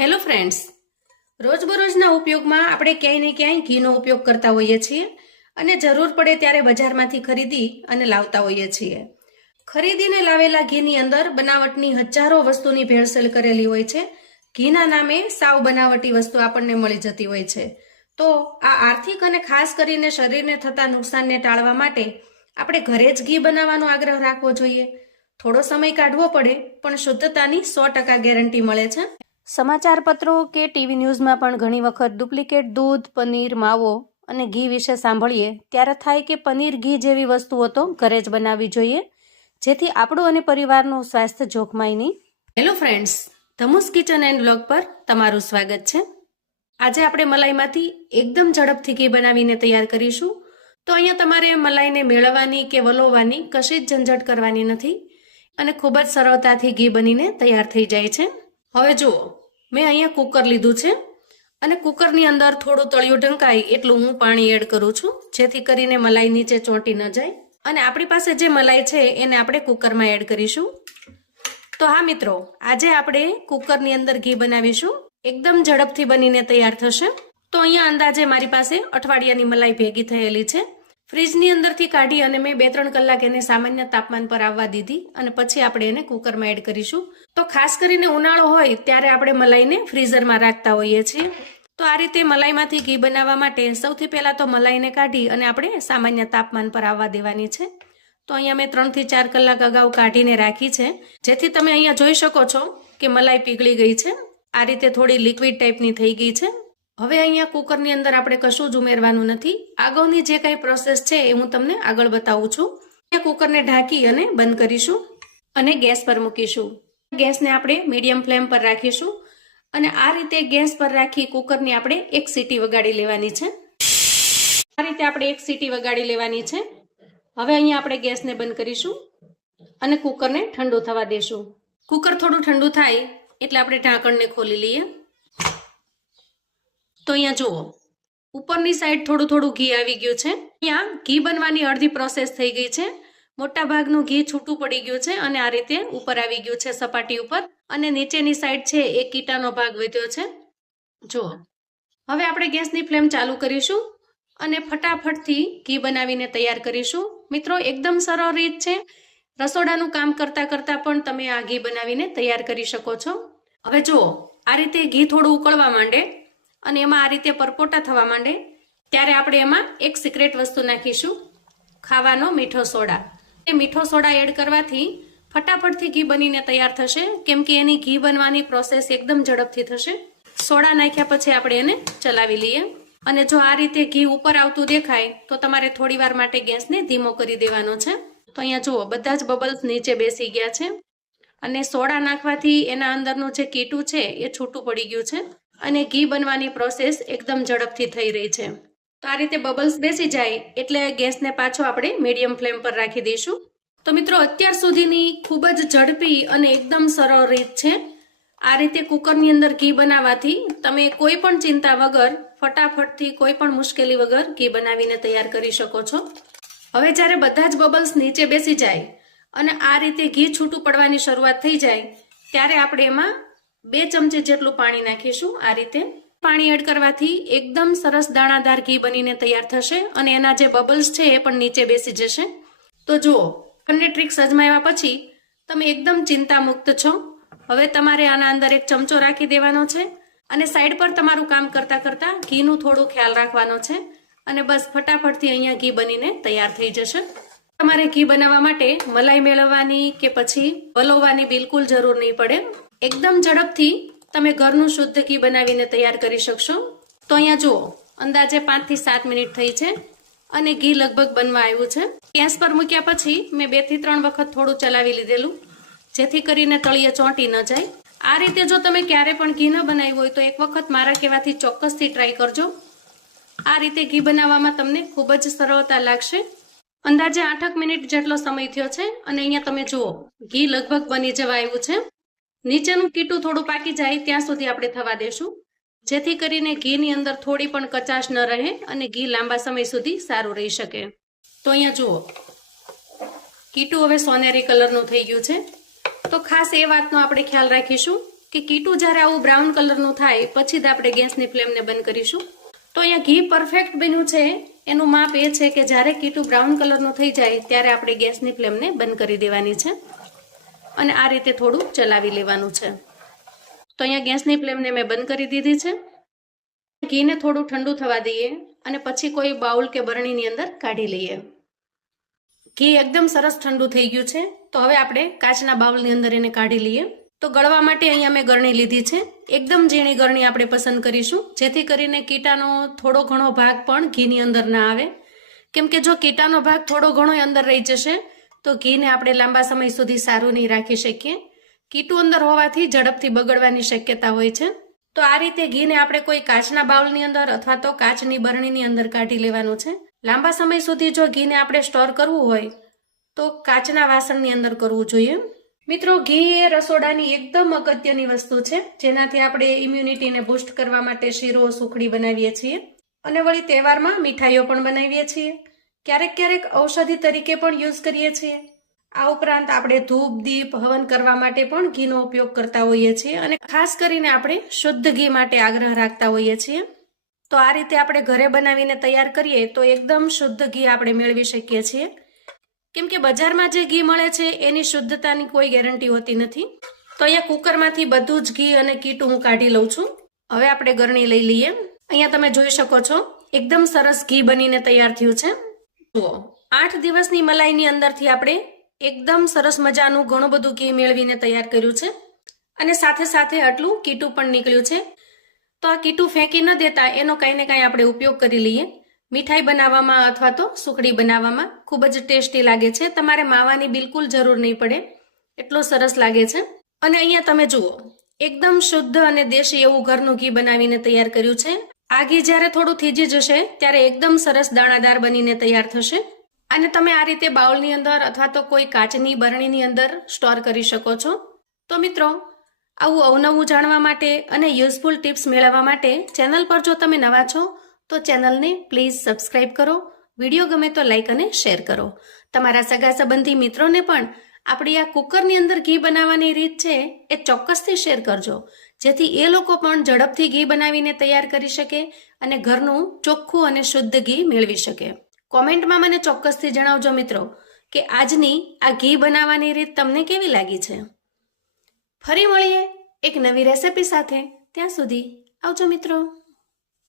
Hello friends, રોજબરોજના ઉપયોગમાં આપણે ક્યાંય ને ક્યાંય ઘીનો ઉપયોગ કરતા હોઈએ છીએ અને જરૂર પડે ત્યારે બજારમાંથી ખરીદી અને લાવતા હોઈએ છીએ. ખરીદીને લાવેલા ઘીની અંદર બનાવટની હજારો વસ્તુની ભેળસેળ કરેલી હોય છે. ઘીના નામે સાવ બનાવટી વસ્તુ આપણને મળી જતી હોય છે. તો આ આર્થિક અને ખાસ કરીને શરીરને થતા નુકસાનને ટાળવા માટે આપણે ઘરે જ ઘી બનાવવાનો આગ્રહ રાખવો જોઈએ. થોડો સમય કાઢવો પડે, પણ શુદ્ધતાની 100% ગેરંટી મળે છે. સમાચાર પત્રો કે ટીવી ન્યૂઝમાં પણ ઘણી વખત ડુપ્લિકેટ દૂધ, પનીર, માવો અને ઘી વિશે સાંભળીએ ત્યારે થાય કે પનીર, ઘી જેવી વસ્તુઓ તો ઘરે જ બનાવવી જોઈએ, જેથી આપણું અને પરિવારનું સ્વાસ્થ્ય જોખમાય નહીં. હેલો ફ્રેન્ડ્સ, ધમુસ કિચન એન્ડ બ્લોગ પર તમારું સ્વાગત છે. આજે આપણે મલાઈમાંથી એકદમ ઝડપથી ઘી બનાવીને તૈયાર કરીશું. તો અહીંયા તમારે મલાઈને મેળવવાની કે વલોવવાની કશી જ ઝંઝટ કરવાની નથી અને ખૂબ જ સરળતાથી ઘી બનીને તૈયાર થઈ જાય છે. હવે જુઓ, મેં અહીંયા કુકર લીધું છે અને કુકરની અંદર થોડું તળિયું ઢંકાય એટલું હું પાણી એડ કરું છું, જેથી કરીને મલાઈ નીચે ચોંટી ન જાય. અને આપણી પાસે જે મલાઈ છે એને આપણે કુકરમાં એડ કરીશું. તો હા મિત્રો, આજે આપણે કુકરની અંદર ઘી બનાવીશું. એકદમ ઝડપથી બનીને તૈયાર થશે. તો અહીંયા અંદાજે મારી પાસે અઠવાડિયાની મલાઈ ભેગી થયેલી છે. ફ્રીજની અંદરથી કાઢી અને મેં 2-3 કલાક એને સામાન્ય તાપમાન પર આવવા દીધી અને પછી આપણે એને કુકરમાં એડ કરીશું. તો ખાસ કરીને ઉનાળો હોય ત્યારે આપણે મલાઈને ફ્રીઝરમાં રાખતા હોઈએ છીએ. તો આ રીતે મલાઈમાંથી ઘી બનાવવા માટે સૌથી પહેલા તો મલાઈને કાઢી અને આપણે સામાન્ય તાપમાન પર આવવા દેવાની છે. તો અહીંયા મેં 3 થી 4 કલાક અગાઉ કાઢીને રાખી છે, જેથી તમે અહીંયા જોઈ શકો છો કે મલાઈ પીગળી ગઈ છે. આ રીતે થોડી લિક્વિડ ટાઈપની થઈ ગઈ છે. હવે અહીંયા કુકરની અંદર આપણે કશું જ ઉમેરવાનું નથી. આગળની જે કંઈ પ્રોસેસ છે એ હું તમને આગળ બતાવું છું. અહીંયા કુકરને ઢાંકી અને બંધ કરીશું અને ગેસ પર મૂકીશું. ગેસને આપણે મીડિયમ ફ્લેમ પર રાખીશું અને આ રીતે ગેસ પર રાખી કુકરની આપણે 1 સીટી વગાડી લેવાની છે. આ રીતે આપણે 1 સીટી વગાડી લેવાની છે. હવે અહીંયા આપણે ગેસને બંધ કરીશું અને કુકરને ઠંડુ થવા દેશું. કુકર થોડું ઠંડુ થાય એટલે આપણે ઢાંકણને ખોલી લઈએ. તો અહીંયા જુઓ, ઉપરની સાઈડ થોડું થોડું ઘી આવી ગયું છે. અહીંયા ઘી બનવાની અડધી પ્રોસેસ થઈ ગઈ છે. મોટા ભાગનું ઘી છૂટું પડી ગયું છે અને આ રીતે ઉપર આવી ગયું છે સપાટી ઉપર, અને નીચેની સાઈડ છે એ કીટાનો ભાગ વધ્યો છે. જુઓ, હવે આપણે ગેસની ફ્લેમ ચાલુ કરીશું અને ફટાફટથી ઘી બનાવીને તૈયાર કરીશું. મિત્રો, એકદમ સરળ રીત છે. રસોડાનું કામ કરતા કરતા પણ તમે આ ઘી બનાવીને તૈયાર કરી શકો છો. હવે જુઓ, આ રીતે ઘી થોડું ઉકળવા માંડે અને એમાં આ રીતે પરપોટા થવા માંડે ત્યારે આપણે એમાં એક સિક્રેટ વસ્તુ નાખીશું, ખાવાનો મીઠો સોડા. એ મીઠો સોડા એડ કરવાથી ફટાફટથી ઘી બનીને તૈયાર થશે, કેમ કે એની ઘી બનવાની પ્રોસેસ એકદમ ઝડપથી થશે. સોડા નાખ્યા પછી આપણે એને ચલાવી લઈએ અને જો આ રીતે ઘી ઉપર આવતું દેખાય તો તમારે થોડી વાર માટે ગેસને ધીમો કરી દેવાનો છે. તો અહીંયા જુઓ, બધા જ બબલ્સ નીચે બેસી ગયા છે અને સોડા નાખવાથી એના અંદરનું જે કીટું છે એ છૂટું પડી ગયું છે અને ઘી બનવાની પ્રોસેસ એકદમ ઝડપથી થઈ રહી છે. તો આ રીતે બબલ્સ બેસી જાય એટલે ગેસને પાછો આપણે મીડિયમ ફ્લેમ પર રાખી દઈશું. તો મિત્રો, અત્યાર સુધીની ખૂબ જ ઝડપી અને એકદમ સરળ રીત છે. આ રીતે કુકરની અંદર ઘી બનાવવાથી તમે કોઈ પણ ચિંતા વગર ફટાફટથી કોઈ પણ મુશ્કેલી વગર ઘી બનાવીને તૈયાર કરી શકો છો. હવે જ્યારે બધા જ બબલ્સ નીચે બેસી જાય અને આ રીતે ઘી છૂટું પડવાની શરૂઆત થઈ જાય ત્યારે આપણે એમાં 2 ચમચી જેટલું પાણી નાખીશું. આ રીતે પાણી એડ કરવાથી એકદમ સરસ દાણાદાર ઘી બનીને તૈયાર થશે અને એના જે બબલ્સ છે એ પણ નીચે બેસી જશે. તો જુઓ, બંને ટ્રીક્સ અજમાવ્યા પછી તમે એકદમ ચિંતા મુક્ત છો. હવે તમારે આના અંદર 1 ચમચો રાખી દેવાનો છે અને સાઈડ પર તમારું કામ કરતા કરતા ઘીનું થોડું ખ્યાલ રાખવાનો છે અને બસ ફટાફટથી અહીંયા ઘી બનીને તૈયાર થઈ જશે. તમારે ઘી બનાવવા માટે મલાઈ મેળવવાની કે પછી વલોવવાની બિલકુલ જરૂર નહીં પડે. એકદમ ઝડપથી તમે ઘરનું શુદ્ધ ઘી બનાવીને તૈયાર કરી શકશો. તો અહીંયા જુઓ, અંદાજે 5 થી 7 મિનિટ થઈ છે અને ઘી લગભગ બનવા આવ્યું છે. ગેસ પર મૂક્યા પછી મેં 2 થી 3 વખત થોડું ચલાવી લીધેલું, જેથી કરીને તળિયે ચોંટી ન જાય. આ રીતે જો તમે ક્યારે પણ ઘી ન બનાવ્યું હોય તો એક વખત મારા કહેવાથી ચોક્કસથી ટ્રાય કરજો. આ રીતે ઘી બનાવવામાં તમને ખૂબ જ સરળતા લાગશે. અંદાજે 8 મિનિટ જેટલો સમય થયો છે અને અહીંયા તમે જુઓ, ઘી લગભગ બની જવા આવ્યું છે. નીચેનું કીટું થોડું પાકી જાય ત્યાં સુધી આપણે થવા દેશું, જેથી કરીને ઘીની અંદર થોડી પણ કચાશ ન રહે અને ઘી લાંબા સમય સુધી સારું રહી શકે. તો અહીંયા જુઓ, કીટું હવે સોનેરી કલરનું થઈ ગયું છે. તો ખાસ એ વાતનો આપણે ખ્યાલ રાખીશું કે કીટું જ્યારે આવું બ્રાઉન કલરનું થાય પછી જ આપણે ગેસની ફ્લેમને બંધ કરીશું. તો અહીંયા ઘી પરફેક્ટ બન્યું છે. એનું માપ એ છે કે જ્યારે કીટું બ્રાઉન કલરનું થઈ જાય ત્યારે આપણે ગેસની ફ્લેમને બંધ કરી દેવાની છે અને આ રીતે થોડું ચલાવી લેવાનું છે. તો અહીંયા ગેસની ફ્લેમને મેં બંધ કરી દીધી છે. ઘીને થોડું ઠંડુ થવા દઈએ અને પછી કોઈ બાઉલ કે બરણીની અંદર કાઢી લઈએ. ઘી એકદમ સરસ ઠંડુ થઈ ગયું છે. તો હવે આપણે કાચના બાઉલની અંદર એને કાઢી લઈએ. તો ગળવા માટે અહીંયા મેં ગરણી લીધી છે. એકદમ ઝીણી ગરણી આપણે પસંદ કરીશું, જેથી કરીને કીટાનો થોડો ઘણો ભાગ પણ ઘીની અંદર ના આવે. કેમ કે જો કીટાનો ભાગ થોડો ઘણો અંદર રહી જશે તો ઘીને આપણે લાંબા સમય સુધી સારું નહીં રાખી શકીએ. કીટું અંદર હોવાથી ઝડપથી બગડવાની શક્યતા હોય છે. તો આ રીતે ઘીને આપણે કોઈ કાચના બાઉલની અંદર અથવા તો કાચની બરણીની અંદર કાઢી લેવાનું છે. લાંબા સમય સુધી જો ઘીને આપણે સ્ટોર કરવું હોય તો કાચના વાસણની અંદર કરવું જોઈએ. મિત્રો, ઘી એ રસોડાની એકદમ અગત્યની વસ્તુ છે, જેનાથી આપણે ઇમ્યુનિટીને બૂસ્ટ કરવા માટે શીરો, સુખડી બનાવીએ છીએ અને વળી તહેવારમાં મીઠાઈઓ પણ બનાવીએ છીએ. ક્યારેક ઔષધિ તરીકે પણ યુઝ કરીએ છીએ. આ ઉપરાંત આપણે ધૂપ, દીપ, હવન કરવા માટે પણ ઘીનો ઉપયોગ કરતા હોઈએ છીએ અને ખાસ કરીને આપણે શુદ્ધ ઘી માટે આગ્રહ રાખતા હોઈએ છીએ. તો આ રીતે આપણે ઘરે બનાવીને તૈયાર કરીએ તો એકદમ શુદ્ધ ઘી આપણે મેળવી શકીએ છીએ. કેમ કે બજારમાં જે ઘી મળે છે એની શુદ્ધતાની કોઈ ગેરંટી હોતી નથી. તો અહીંયા કુકરમાંથી બધું જ ઘી અને કીટું હું કાઢી લઉં છું. હવે આપણે ગરણી લઈ લઈએ. અહીંયા તમે જોઈ શકો છો એકદમ સરસ ઘી બનીને તૈયાર થયું છે. જુઓ, 8 દિવસની મલાઈની અંદરથી આપણે એકદમ સરસ મજાનું ઘણું બધું ઘી મેળવીને તૈયાર કર્યું છે અને સાથે સાથે આટલું કીટું પણ નીકળ્યું છે. તો આ કીટું ફેંકી ન દેતા એનો કંઈ ને કંઈ આપણે ઉપયોગ કરી લઈએ. મીઠાઈ બનાવવામાં અથવા તો સુખડી બનાવવામાં ખૂબ જ ટેસ્ટી લાગે છે. તમારે માવાની બિલકુલ જરૂર નહીં પડે, એટલું સરસ લાગે છે. અને અહીંયા તમે જુઓ, એકદમ શુદ્ધ અને દેશી એવું ઘરનું ઘી બનાવીને તૈયાર કર્યું છે. આ ઘી જ્યારે થોડું થીજી જશે ત્યારે એકદમ સરસ દાણાદાર બનીને તૈયાર થશે અને તમે આ રીતે બાઉલની અંદર અથવા તો કોઈ કાચની બરણીની અંદર સ્ટોર કરી શકો છો. તો મિત્રો, આવું અવનવું જાણવા માટે અને યુઝફુલ ટિપ્સ મેળવવા માટે ચેનલ પર જો તમે નવા છો તો ચેનલને પ્લીઝ સબસ્ક્રાઇબ કરો. વિડીયો ગમે તો લાઈક અને શેર કરો. તમારા સગા સંબંધી મિત્રોને પણ આપણી આ કુકરની અંદર ઘી બનાવવાની રીત છે એ ચોક્કસથી શેર કરજો, જેથી એ લોકો પણ ઝડપથી ઘી બનાવીને તૈયાર કરી શકે અને ઘરનું ચોખ્ખું અને શુદ્ધ ઘી મેળવી શકે. કોમેન્ટમાં મને ચોક્કસથી જણાવજો મિત્રો કે આજની આ ઘી બનાવવાની રીત તમને કેવી લાગી છે. ફરી મળીએ એક નવી રેસિપી સાથે. ત્યાં સુધી આવજો મિત્રો.